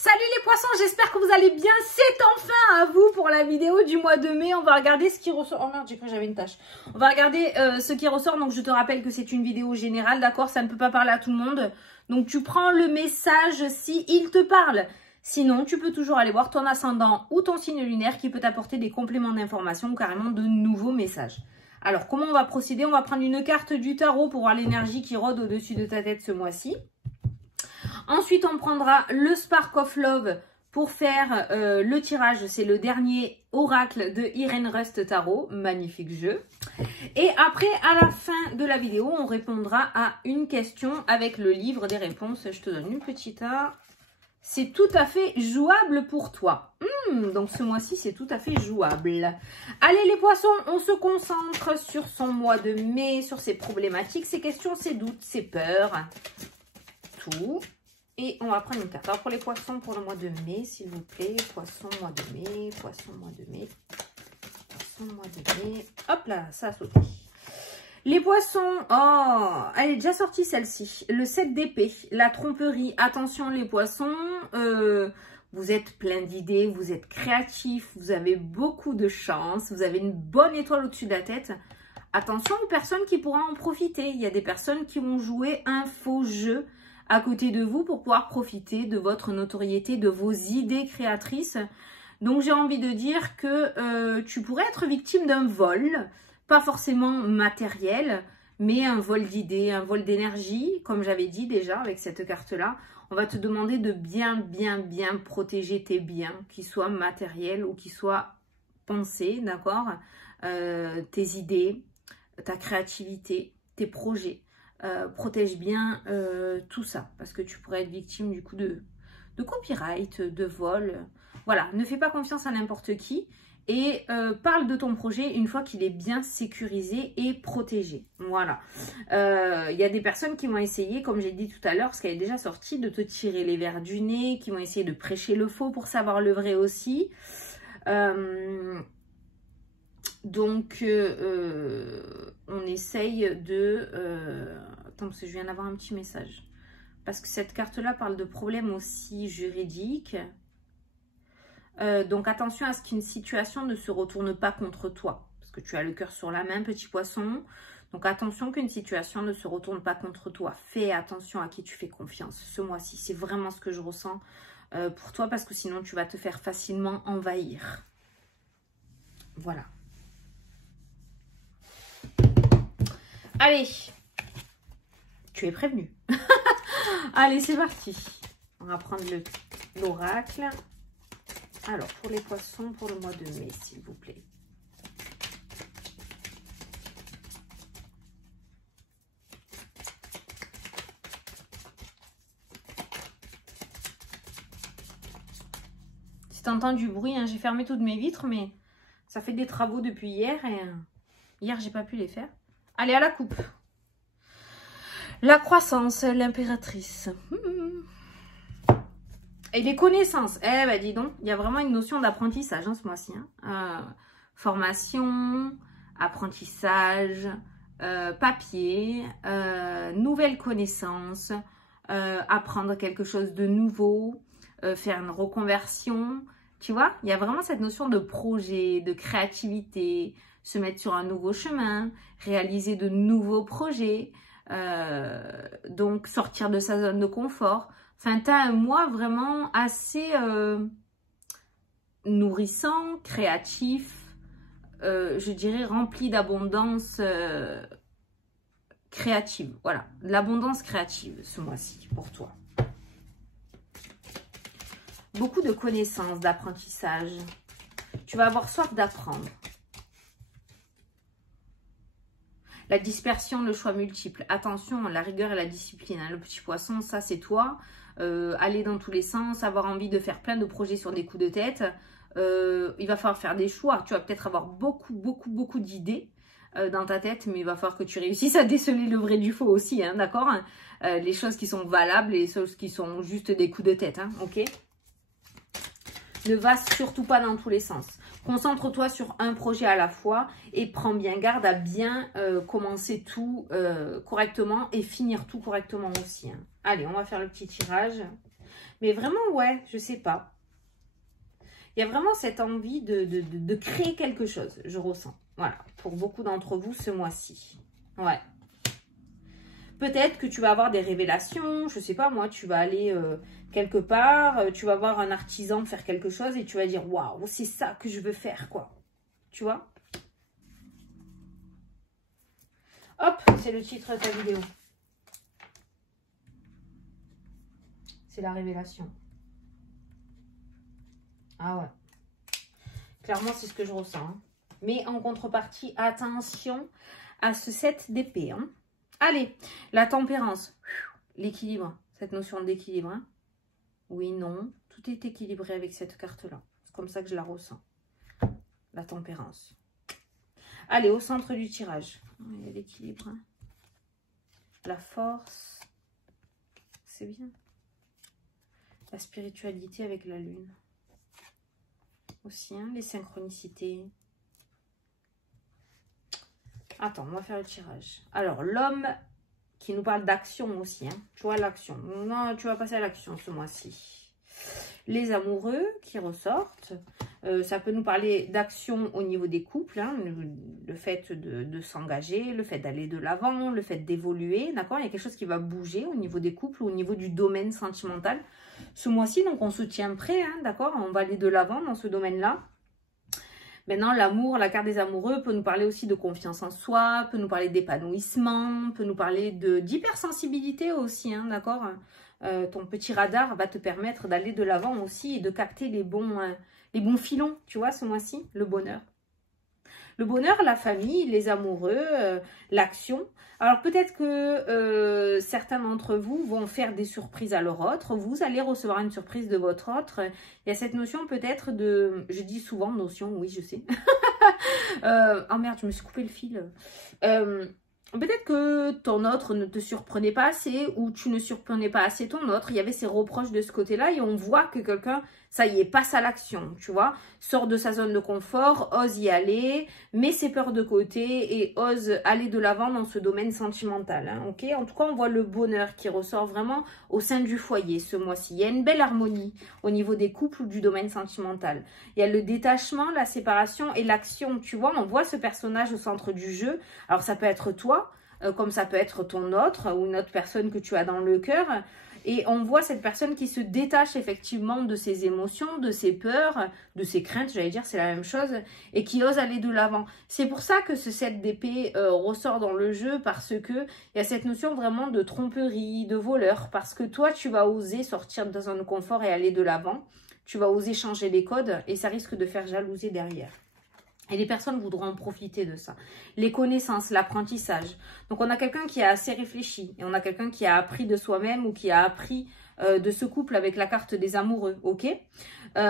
Salut les poissons, j'espère que vous allez bien. C'est enfin à vous pour la vidéo du mois de mai. On va regarder ce qui ressort. Oh merde, j'ai cru que j'avais une tâche. On va regarder ce qui ressort. Donc je te rappelle que c'est une vidéo générale, d'accord? Ça ne peut pas parler à tout le monde. Donc tu prends le message si il te parle. Sinon, tu peux toujours aller voir ton ascendant ou ton signe lunaire qui peut t'apporter des compléments d'information ou carrément de nouveaux messages. Alors, comment on va procéder? On va prendre une carte du tarot pour voir l'énergie qui rôde au-dessus de ta tête ce mois-ci. Ensuite, on prendra le Spark of Love pour faire le tirage. C'est le dernier oracle de Irene Rust Tarot. Magnifique jeu. Et après, à la fin de la vidéo, on répondra à une question avec le livre des réponses. Je te donne une petite A. C'est tout à fait jouable pour toi. Donc ce mois-ci, c'est tout à fait jouable. Allez les poissons, on se concentre sur son mois de mai, sur ses problématiques, ses questions, ses doutes, ses peurs. Tout. Et on va prendre une carte. Alors pour les poissons, pour le mois de mai, s'il vous plaît. Poisson, mois de mai. Poisson, mois de mai. Poisson, mois de mai. Hop là, ça a sauté. Les poissons, oh, elle est déjà sortie celle-ci. Le 7 d'épée, la tromperie. Attention les poissons, vous êtes plein d'idées, vous êtes créatifs, vous avez beaucoup de chance, vous avez une bonne étoile au-dessus de la tête. Attention aux personnes qui pourront en profiter. Il y a des personnes qui vont jouer un faux jeu à côté de vous pour pouvoir profiter de votre notoriété, de vos idées créatrices. Donc j'ai envie de dire que tu pourrais être victime d'un vol. Pas forcément matériel, mais un vol d'idées, un vol d'énergie, comme j'avais dit déjà avec cette carte-là. On va te demander de bien protéger tes biens, qu'ils soient matériels ou qu'ils soient pensés, d'accord? Tes idées, ta créativité, tes projets. Protège bien tout ça, parce que tu pourrais être victime du coup de copyright, de vol. Voilà, ne fais pas confiance à n'importe qui. Et parle de ton projet une fois qu'il est bien sécurisé et protégé. Voilà. Y a des personnes qui vont essayer, comme j'ai dit tout à l'heure, parce qu'elle est déjà sortie, de te tirer les verres du nez, qui vont essayer de prêcher le faux pour savoir le vrai aussi. Donc, on essaye de... Attends, parce que je viens d'avoir un petit message. Parce que cette carte-là parle de problèmes aussi juridiques. Donc attention à ce qu'une situation ne se retourne pas contre toi. Parce que tu as le cœur sur la main, petit poisson. Donc attention qu'une situation ne se retourne pas contre toi. Fais attention à qui tu fais confiance ce mois-ci. C'est vraiment ce que je ressens pour toi. Parce que sinon tu vas te faire facilement envahir. Voilà. Allez. Tu es prévenu. Allez, c'est parti. On va prendre l'oracle. Alors, pour les poissons, pour le mois de mai, s'il vous plaît. Si tu entends du bruit, hein, j'ai fermé toutes mes vitres, mais ça fait des travaux depuis hier. Et hier, j'ai pas pu les faire. Allez, à la coupe. La croissance, l'impératrice. Et les connaissances, eh ben dis donc, il y a vraiment une notion d'apprentissage hein, ce mois-ci. Hein. Formation, apprentissage, papier, nouvelles connaissances, apprendre quelque chose de nouveau, faire une reconversion. Tu vois, il y a vraiment cette notion de projet, de créativité, se mettre sur un nouveau chemin, réaliser de nouveaux projets, donc sortir de sa zone de confort. Enfin, tu as un mois vraiment assez nourrissant, créatif, je dirais rempli d'abondance créative. Voilà, de l'abondance créative ce mois-ci pour toi. Beaucoup de connaissances, d'apprentissage. Tu vas avoir soif d'apprendre. La dispersion, le choix multiple. Attention, la rigueur et la discipline. Hein. Le petit poisson, ça c'est toi. Aller dans tous les sens, avoir envie de faire plein de projets sur des coups de tête. Il va falloir faire des choix. Tu vas peut-être avoir beaucoup d'idées dans ta tête, mais il va falloir que tu réussisses à déceler le vrai du faux aussi, hein, d'accord? Les choses qui sont valables et les choses qui sont juste des coups de tête, hein, ok? Ne va surtout pas dans tous les sens. Concentre-toi sur un projet à la fois et prends bien garde à bien commencer tout correctement et finir tout correctement aussi. Hein. Allez, on va faire le petit tirage. Mais vraiment, ouais, je sais pas. Il y a vraiment cette envie de créer quelque chose, je ressens. Voilà, pour beaucoup d'entre vous ce mois-ci. Ouais. Peut-être que tu vas avoir des révélations, je sais pas moi, tu vas aller quelque part, tu vas voir un artisan faire quelque chose et tu vas dire « Waouh, c'est ça que je veux faire, quoi. » Tu vois? Hop, c'est le titre de ta vidéo. C'est la révélation. Ah ouais. Clairement, c'est ce que je ressens. Hein. Mais en contrepartie, attention à ce 7 d'épée. Hein. Allez, la tempérance. L'équilibre. Cette notion d'équilibre. Hein. Oui, non. Tout est équilibré avec cette carte-là. C'est comme ça que je la ressens. La tempérance. Allez, au centre du tirage. Il y a l'équilibre. Hein. La force. C'est bien. La spiritualité avec la lune. Aussi, hein, les synchronicités. Attends, on va faire le tirage. Alors, l'homme qui nous parle d'action aussi. Hein. Tu vois, l'action. Non, tu vas passer à l'action ce mois-ci. Les amoureux qui ressortent. Ça peut nous parler d'action au niveau des couples. Hein, le fait de s'engager, le fait d'aller de l'avant, le fait d'évoluer. D'accord? Il y a quelque chose qui va bouger au niveau des couples, au niveau du domaine sentimental. Ce mois-ci, donc, on se tient prêt. Hein, d'accord? On va aller de l'avant dans ce domaine-là. Maintenant, l'amour, la carte des amoureux peut nous parler aussi de confiance en soi, peut nous parler d'épanouissement, peut nous parler d'hypersensibilité aussi, hein, d'accord? Ton petit radar va te permettre d'aller de l'avant aussi et de capter les bons filons, tu vois, ce mois-ci, le bonheur. Le bonheur, la famille, les amoureux, l'action. Alors peut-être que certains d'entre vous vont faire des surprises à leur autre. Vous allez recevoir une surprise de votre autre. Il y a cette notion peut-être de... Je dis souvent notion, oui je sais. Oh merde, je me suis coupé le fil. Peut-être que ton autre ne te surprenait pas assez ou tu ne surprenais pas assez ton autre. Il y avait ces reproches de ce côté-là et on voit que quelqu'un, ça y est, passe à l'action, tu vois. Sort de sa zone de confort, ose y aller, met ses peurs de côté et ose aller de l'avant dans ce domaine sentimental. Hein, ok? En tout cas, on voit le bonheur qui ressort vraiment au sein du foyer ce mois-ci. Il y a une belle harmonie au niveau des couples ou du domaine sentimental. Il y a le détachement, la séparation et l'action, tu vois. On voit ce personnage au centre du jeu. Alors, ça peut être toi. Comme ça peut être ton autre ou une autre personne que tu as dans le cœur. Et on voit cette personne qui se détache effectivement de ses émotions, de ses peurs, de ses craintes, j'allais dire, c'est la même chose, et qui ose aller de l'avant. C'est pour ça que ce 7 d'épée ressort dans le jeu, parce que il y a cette notion vraiment de tromperie, de voleur, parce que toi, tu vas oser sortir de ta zone de confort et aller de l'avant. Tu vas oser changer les codes et ça risque de faire jalouser derrière. Et les personnes voudront en profiter de ça. Les connaissances, l'apprentissage. Donc, on a quelqu'un qui a assez réfléchi. Et on a quelqu'un qui a appris de soi-même ou qui a appris de ce couple avec la carte des amoureux. Ok? On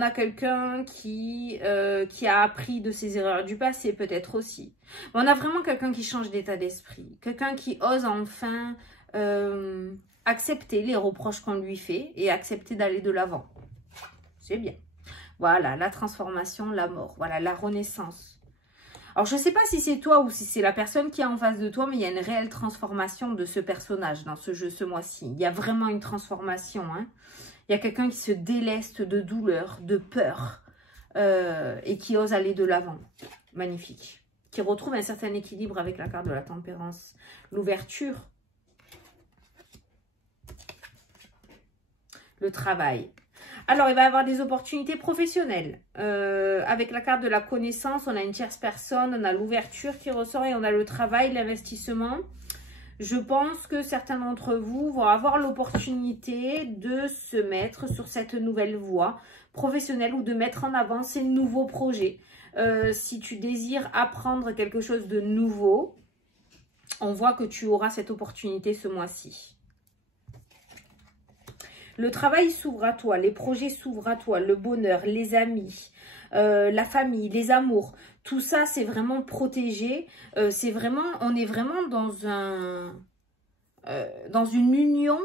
a quelqu'un qui a appris de ses erreurs du passé, peut-être aussi. Mais on a vraiment quelqu'un qui change d'état d'esprit. Quelqu'un qui ose enfin accepter les reproches qu'on lui fait et accepter d'aller de l'avant. C'est bien. Voilà, la transformation, la mort. Voilà, la renaissance. Alors, je ne sais pas si c'est toi ou si c'est la personne qui est en face de toi, mais il y a une réelle transformation de ce personnage dans ce jeu ce mois-ci. Il y a vraiment une transformation. Hein. Il y a quelqu'un qui se déleste de douleur, de peur et qui ose aller de l'avant. Magnifique. Qui retrouve un certain équilibre avec la carte de la tempérance. L'ouverture. Le travail. Alors, il va y avoir des opportunités professionnelles. Avec la carte de la connaissance, on a une tierce personne, on a l'ouverture qui ressort et on a le travail, l'investissement. Je pense que certains d'entre vous vont avoir l'opportunité de se mettre sur cette nouvelle voie professionnelle ou de mettre en avant ces nouveaux projets. Si tu désires apprendre quelque chose de nouveau, on voit que tu auras cette opportunité ce mois-ci. Le travail s'ouvre à toi, les projets s'ouvrent à toi, le bonheur, les amis, la famille, les amours. Tout ça, c'est vraiment protégé. On est vraiment dans une union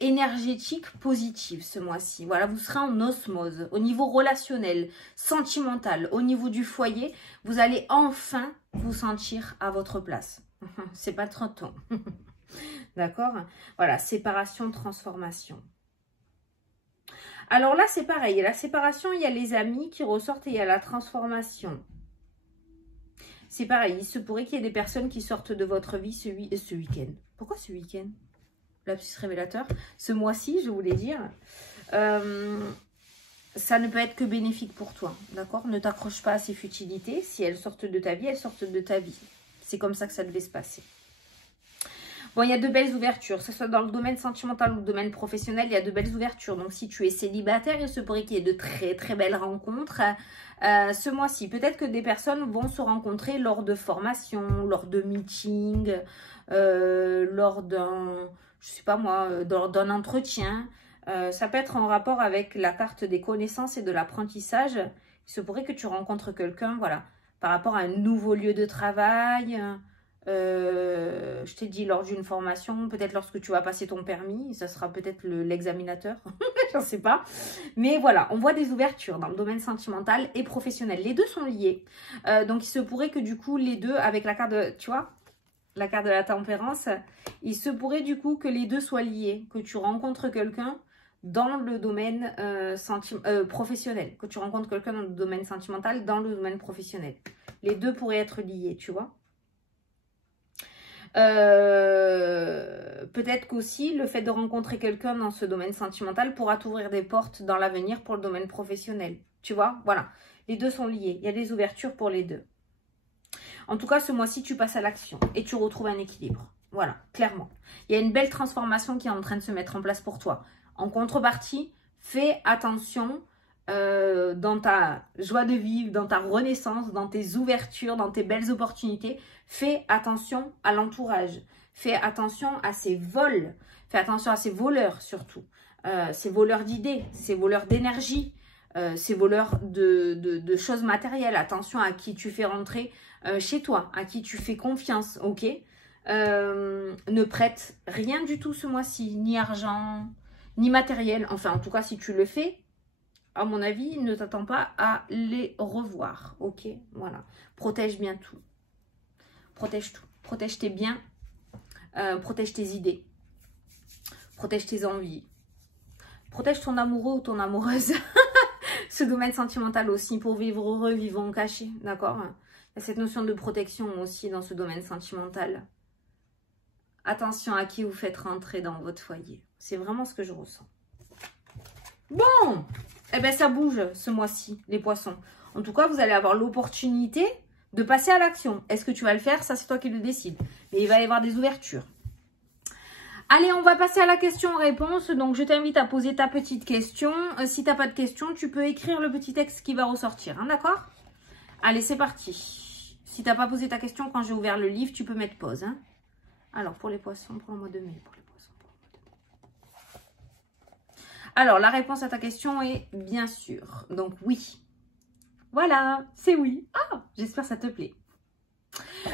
énergétique positive ce mois-ci. Voilà, vous serez en osmose au niveau relationnel, sentimental, au niveau du foyer. Vous allez enfin vous sentir à votre place. C'est pas trop tôt. D'accord? Voilà, séparation, transformation. Alors là, c'est pareil. Il y a la séparation, il y a les amis qui ressortent et il y a la transformation. C'est pareil. Il se pourrait qu'il y ait des personnes qui sortent de votre vie ce week-end. Pourquoi ce week-end? Lapsus révélateur. Ce mois-ci, je voulais dire. Ça ne peut être que bénéfique pour toi. D'accord? Ne t'accroche pas à ces futilités. Si elles sortent de ta vie, elles sortent de ta vie. C'est comme ça que ça devait se passer. Bon, il y a de belles ouvertures, que ce soit dans le domaine sentimental ou le domaine professionnel, il y a de belles ouvertures. Donc, si tu es célibataire, il se pourrait qu'il y ait de très, très belles rencontres ce mois-ci. Peut-être que des personnes vont se rencontrer lors de formations, lors de meetings, lors d'un, je sais pas moi, lors d'un entretien. Ça peut être en rapport avec la carte des connaissances et de l'apprentissage. Il se pourrait que tu rencontres quelqu'un, voilà, par rapport à un nouveau lieu de travail. Je t'ai dit lors d'une formation, peut-être lorsque tu vas passer ton permis, ça sera peut-être l'examinateur, j'en sais pas. Mais voilà, on voit des ouvertures dans le domaine sentimental et professionnel. Les deux sont liés. Donc il se pourrait que du coup les deux, avec la carte de, tu vois, la carte de la tempérance, il se pourrait du coup que les deux soient liés, que tu rencontres quelqu'un dans le domaine professionnel, que tu rencontres quelqu'un dans le domaine sentimental, dans le domaine professionnel. Les deux pourraient être liés, tu vois. Peut-être qu'aussi le fait de rencontrer quelqu'un dans ce domaine sentimental pourra t'ouvrir des portes dans l'avenir pour le domaine professionnel. Tu vois, voilà, les deux sont liés. Il y a des ouvertures pour les deux. En tout cas, ce mois-ci, tu passes à l'action et tu retrouves un équilibre. Voilà, clairement. Il y a une belle transformation qui est en train de se mettre en place pour toi. En contrepartie, fais attention dans ta joie de vivre, dans ta renaissance, dans tes ouvertures, dans tes belles opportunités. Fais attention à l'entourage. Fais attention à ces vols. Fais attention à ces voleurs surtout. Ces voleurs d'idées, ces voleurs d'énergie, ces voleurs de choses matérielles. Attention à qui tu fais rentrer chez toi, à qui tu fais confiance, ok? Ne prête rien du tout ce mois-ci, ni argent, ni matériel. Enfin, en tout cas, si tu le fais, à mon avis, ne t'attends pas à les revoir, ok? Voilà. Protège bien tout. Protège tout. Protège tes biens. Protège tes idées. Protège tes envies. Protège ton amoureux ou ton amoureuse. Ce domaine sentimental aussi, pour vivre heureux, vivons cachés, d'accord? Il y a cette notion de protection aussi dans ce domaine sentimental. Attention à qui vous faites rentrer dans votre foyer. C'est vraiment ce que je ressens. Bon, eh bien ça bouge ce mois-ci, les poissons. En tout cas, vous allez avoir l'opportunité de passer à l'action. Est-ce que tu vas le faire? Ça, c'est toi qui le décides. Mais il va y avoir des ouvertures. Allez, on va passer à la question-réponse. Donc, je t'invite à poser ta petite question. Si tu n'as pas de question, tu peux écrire le petit texte qui va ressortir. Hein, d'accord? Allez, c'est parti. Si tu n'as pas posé ta question quand j'ai ouvert le livre, tu peux mettre pause. Hein. Alors, pour les poissons, pour le mois de mai. Alors, la réponse à ta question est bien sûr. Donc, oui. Voilà, c'est oui. Ah, j'espère que ça te plaît.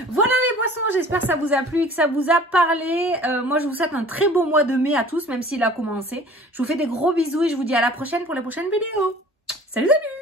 Voilà les poissons, j'espère que ça vous a plu et que ça vous a parlé. Moi, je vous souhaite un très beau mois de mai à tous, même s'il a commencé. Je vous fais des gros bisous et je vous dis à la prochaine pour les prochaines vidéos. Salut, salut!